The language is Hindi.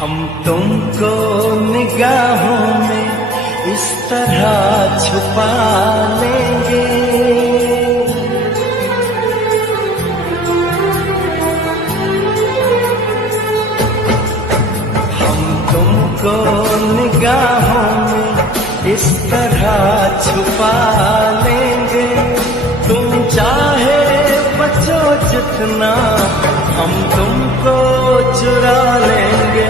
हम तुमको निगाहों में इस तरह छुपा लेंगे, हम तुमको निगाहों में इस तरह छुपा लेंगे। तुम चाहे बचो जितना, हम तुमको चुरा लेंगे।